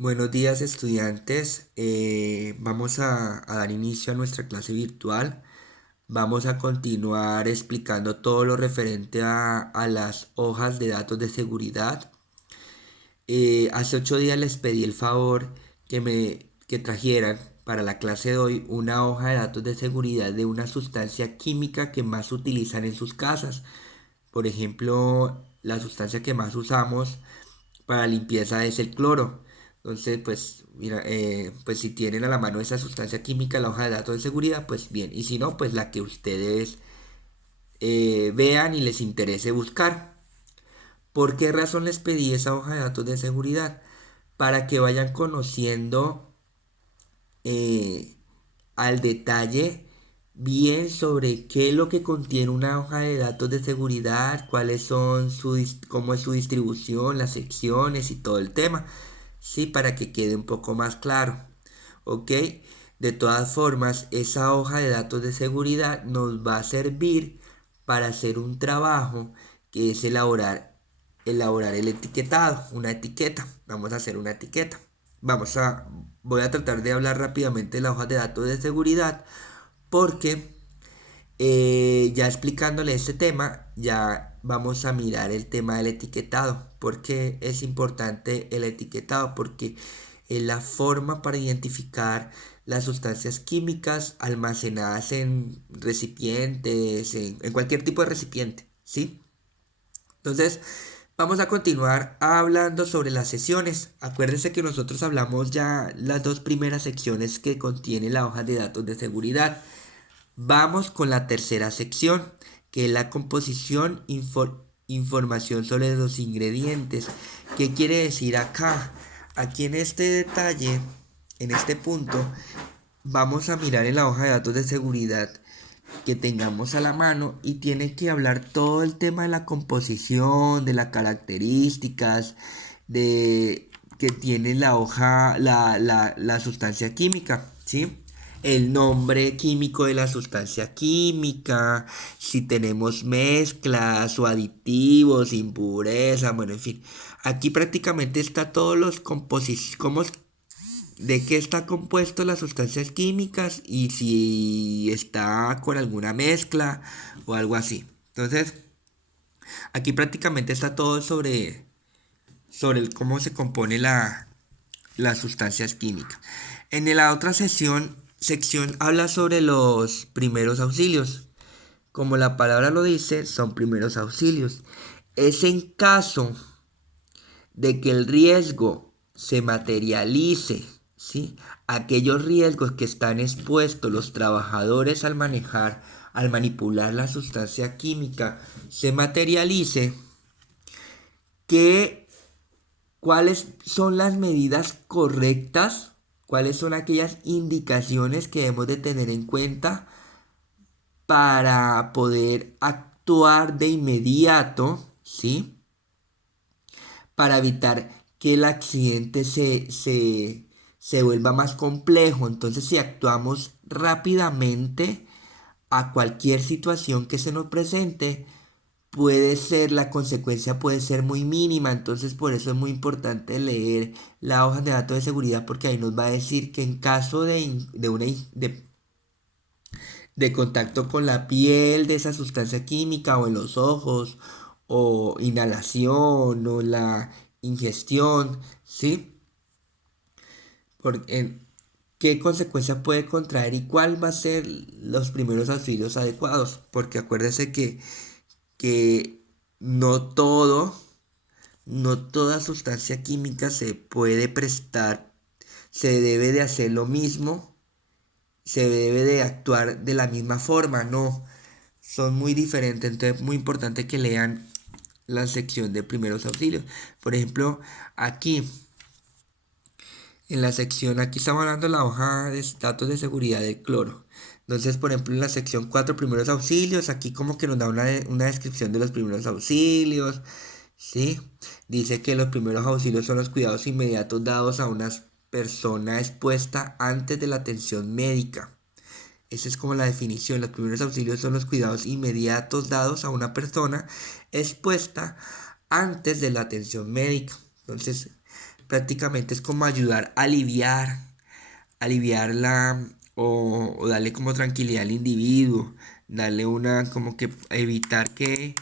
Buenos días estudiantes. Vamos a dar inicio a nuestra clase virtual. Vamos a continuar explicando todo lo referente a las hojas de datos de seguridad. Hace 8 días les pedí el favor que trajeran para la clase de hoy una hoja de datos de seguridad de una sustancia química que más utilizan en sus casas. Por ejemplo, la sustancia que más usamos para limpieza es el cloro. Entonces, pues, mira, pues si tienen a la mano esa sustancia química, la hoja de datos de seguridad, pues bien. Y si no, pues la que ustedes vean y les interese buscar. ¿Por qué razón les pedí esa hoja de datos de seguridad? Para que vayan conociendo eh, al detalle bien sobre qué es lo que contiene una hoja de datos de seguridad, cuáles son cómo es su distribución, las secciones y todo el tema. Sí, para que quede un poco más claro. ¿Ok? De todas formas, esa hoja de datos de seguridad nos va a servir para hacer un trabajo que es elaborar el etiquetado, una etiqueta. Vamos a hacer una etiqueta. Vamos a, Voy a tratar de hablar rápidamente de la hoja de datos de seguridad porque ya explicándole este tema, ya vamos a mirar el tema del etiquetado. ¿Por qué es importante el etiquetado? Porque es la forma para identificar las sustancias químicas almacenadas en recipientes, en cualquier tipo de recipiente, ¿sí? Entonces, vamos a continuar hablando sobre las secciones. Acuérdense que nosotros hablamos ya las dos primeras secciones que contiene la hoja de datos de seguridad. Vamos con la tercera sección, que es la composición, información sobre los ingredientes. ¿Qué quiere decir acá? Aquí en este detalle, en este punto, vamos a mirar en la hoja de datos de seguridad que tengamos a la mano y tiene que hablar todo el tema de la composición, de las características, de que tiene la hoja, la sustancia química, ¿sí? El nombre químico de la sustancia química, si tenemos mezclas o aditivos, impurezas, bueno, en fin. Aquí prácticamente está todos los composiciones, de qué está compuesto las sustancias químicas y si está con alguna mezcla o algo así. Entonces, aquí prácticamente está todo sobre cómo se compone las sustancias químicas. En la otra sección habla sobre los primeros auxilios. Como la palabra lo dice, son primeros auxilios. Es en caso de que el riesgo se materialice, ¿sí? Aquellos riesgos que están expuestos los trabajadores al manipular la sustancia química, se materialice, que cuáles son las medidas correctas, cuáles son aquellas indicaciones que debemos de tener en cuenta para poder actuar de inmediato, ¿sí? Para evitar que el accidente se vuelva más complejo. Entonces, si actuamos rápidamente a cualquier situación que se nos presente, la consecuencia puede ser muy mínima. Entonces, por eso es muy importante leer la hoja de datos de seguridad, porque ahí nos va a decir que en caso de contacto con la piel de esa sustancia química o en los ojos o inhalación o la ingestión, ¿sí? Porque, ¿qué consecuencia puede contraer y cuál va a ser los primeros auxilios adecuados? Porque acuérdese que no todo, no toda sustancia química se puede prestar, se debe de hacer lo mismo, se debe de actuar de la misma forma, no, son muy diferentes, entonces es muy importante que lean la sección de primeros auxilios. Por ejemplo, aquí en la sección, aquí estamos hablando de la hoja de datos de seguridad del cloro. Entonces, por ejemplo, en la sección 4 primeros auxilios, aquí como que nos da una descripción de los primeros auxilios, ¿sí? Dice que los primeros auxilios son los cuidados inmediatos dados a una persona expuesta antes de la atención médica. Esa es como la definición. Los primeros auxilios son los cuidados inmediatos dados a una persona expuesta antes de la atención médica. Entonces, prácticamente es como ayudar a aliviarla o darle como tranquilidad al individuo, darle una como que evitar que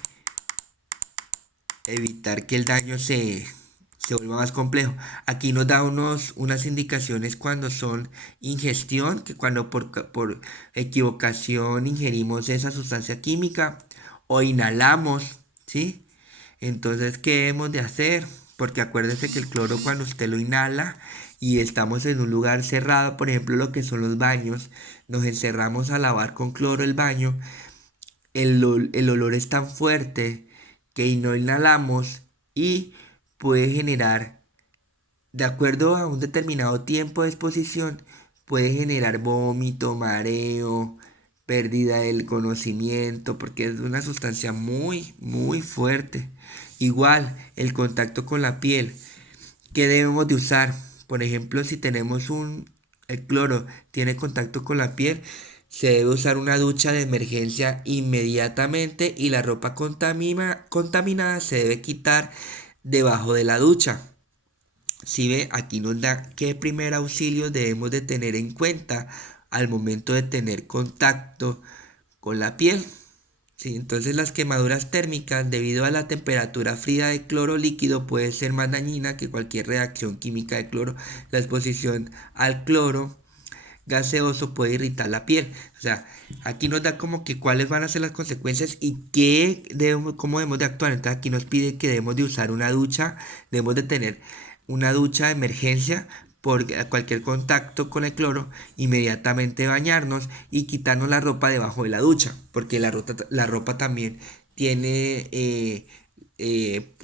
el daño se vuelva más complejo. Aquí nos da unas indicaciones cuando son ingestión, que cuando por equivocación ingerimos esa sustancia química o inhalamos, ¿sí? Entonces, ¿qué debemos de hacer? Porque acuérdese que el cloro cuando usted lo inhala y estamos en un lugar cerrado, por ejemplo, lo que son los baños, nos encerramos a lavar con cloro el baño, el olor es tan fuerte que no inhalamos y puede generar, de acuerdo a un determinado tiempo de exposición, puede generar vómito, mareo, pérdida del conocimiento, porque es una sustancia muy, muy fuerte. Igual, el contacto con la piel. ¿Qué debemos de usar? Por ejemplo, si el cloro tiene contacto con la piel, se debe usar una ducha de emergencia inmediatamente y la ropa contaminada se debe quitar debajo de la ducha. Si ve, aquí nos da qué primer auxilio debemos de tener en cuenta al momento de tener contacto con la piel. Sí, entonces las quemaduras térmicas debido a la temperatura fría de cloro líquido puede ser más dañina que cualquier reacción química de cloro. La exposición al cloro gaseoso puede irritar la piel. O sea, aquí nos da como que cuáles van a ser las consecuencias y cómo debemos de actuar. Entonces aquí nos pide que debemos de usar una ducha, debemos de tener una ducha de emergencia por cualquier contacto con el cloro, inmediatamente bañarnos y quitarnos la ropa debajo de la ducha, porque la ropa también tiene,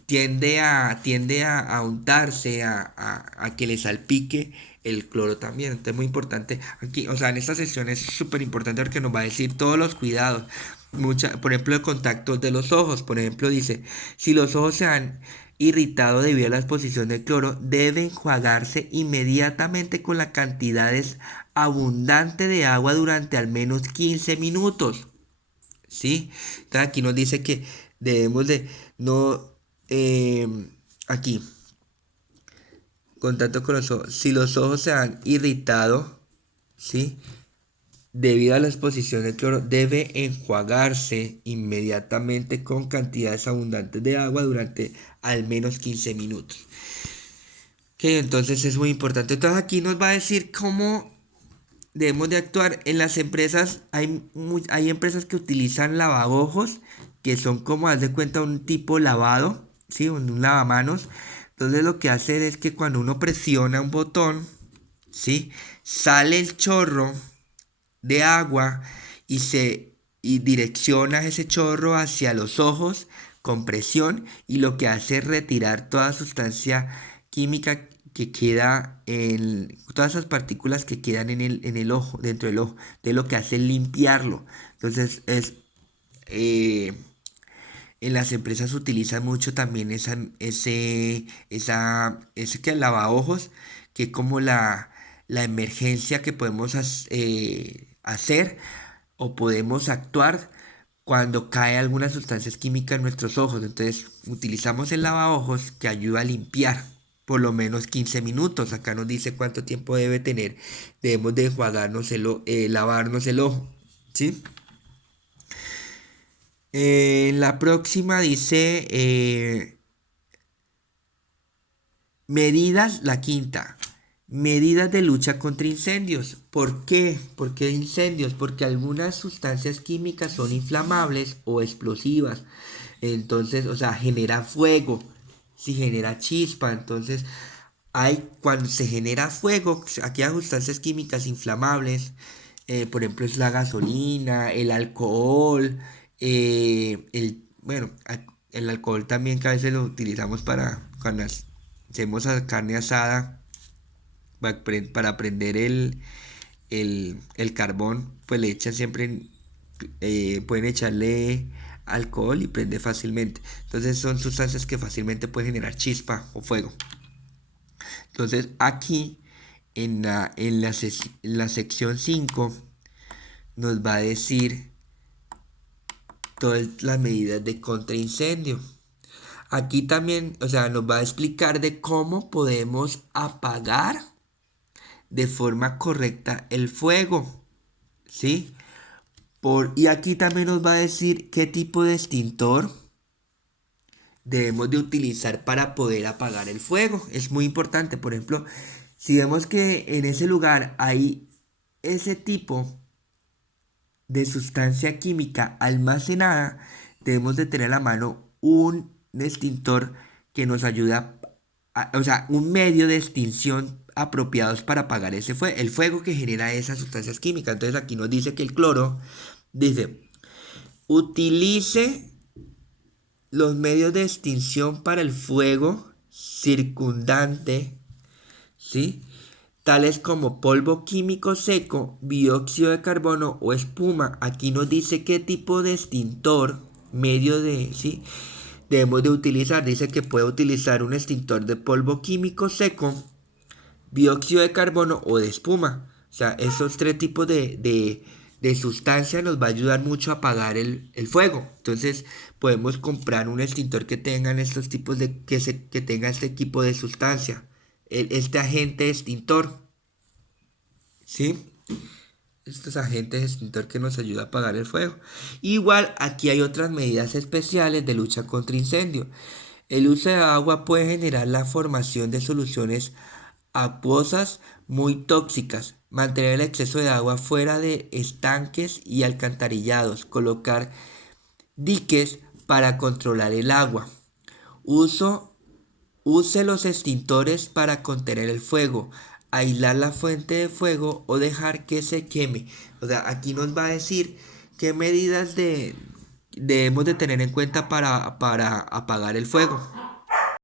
tiende a untarse, a que le salpique el cloro también. Entonces es muy importante aquí, o sea, en esta sesión es súper importante porque nos va a decir todos los cuidados. Por ejemplo, el contacto de los ojos. Por ejemplo, dice, si los ojos se han irritado debido a la exposición del cloro, debe enjuagarse inmediatamente con la cantidad abundante de agua durante al menos 15 minutos. ¿Sí? Entonces aquí nos dice que debemos de no... aquí, contacto con los ojos. Si los ojos se han irritado, ¿sí? Debido a la exposición del cloro, debe enjuagarse inmediatamente con cantidades abundantes de agua durante al menos 15 minutos. Que entonces es muy importante. Entonces aquí nos va a decir cómo debemos de actuar. En las empresas hay empresas que utilizan lavabojos, que son como, haz de cuenta, un tipo lavado, ¿sí? Un lavamanos. Entonces lo que hacen es que cuando uno presiona un botón, ¿sí? Sale el chorro de agua y direcciona ese chorro hacia los ojos con presión y lo que hace es retirar toda sustancia química que queda en todas esas partículas que quedan en el ojo, dentro del ojo, de lo que hace es limpiarlo. Entonces eh, en las empresas utilizan mucho también ese que lavaojos, que es como la emergencia que podemos hacer o podemos actuar cuando cae alguna sustancia química en nuestros ojos. Entonces utilizamos el lavaojos que ayuda a limpiar por lo menos 15 minutos. Acá nos dice cuánto tiempo debe tener. Debemos de lavarnos el ojo. ¿Sí? La próxima dice medidas, la quinta. Medidas de lucha contra incendios. ¿Por qué? ¿Por qué incendios? Porque algunas sustancias químicas son inflamables o explosivas. Entonces, o sea, genera fuego. Si genera chispa, entonces cuando se genera fuego, aquí hay sustancias químicas inflamables, por ejemplo, es la gasolina, el alcohol, bueno, el alcohol también que a veces lo utilizamos para cuando hacemos carne asada, para prender el carbón, pues le echan siempre, pueden echarle alcohol y prende fácilmente. Entonces son sustancias que fácilmente pueden generar chispa o fuego. Entonces aquí en la sección 5 nos va a decir todas las medidas de contraincendio. Aquí también, o sea, nos va a explicar de cómo podemos apagar de forma correcta el fuego, ¿sí? Y aquí también nos va a decir qué tipo de extintor debemos de utilizar para poder apagar el fuego. Es muy importante, por ejemplo, si vemos que en ese lugar hay ese tipo de sustancia química almacenada, debemos de tener a la mano un extintor que nos ayuda, o sea, un medio de extinción apropiados para apagar el fuego que genera esas sustancias químicas. Entonces aquí nos dice que el cloro dice, utilice los medios de extinción para el fuego circundante, ¿sí? Tales como polvo químico seco, dióxido de carbono o espuma. Aquí nos dice qué tipo de extintor, medio de, ¿sí? Debemos de utilizar. Dice que puede utilizar un extintor de polvo químico seco, dióxido de carbono o de espuma. O sea, esos tres tipos de sustancia nos va a ayudar mucho a apagar el fuego. Entonces, podemos comprar un extintor que tengan estos tipos que tenga este tipo de sustancia. Este agente extintor, ¿sí? Estos agentes extintor que nos ayuda a apagar el fuego. Igual, aquí hay otras medidas especiales de lucha contra incendio. El uso de agua puede generar la formación de soluciones acuosas muy tóxicas, mantener el exceso de agua fuera de estanques y alcantarillados, colocar diques para controlar el agua. Uso, use los extintores para contener el fuego, aislar la fuente de fuego o dejar que se queme. O sea, aquí nos va a decir qué medidas debemos de tener en cuenta para apagar el fuego.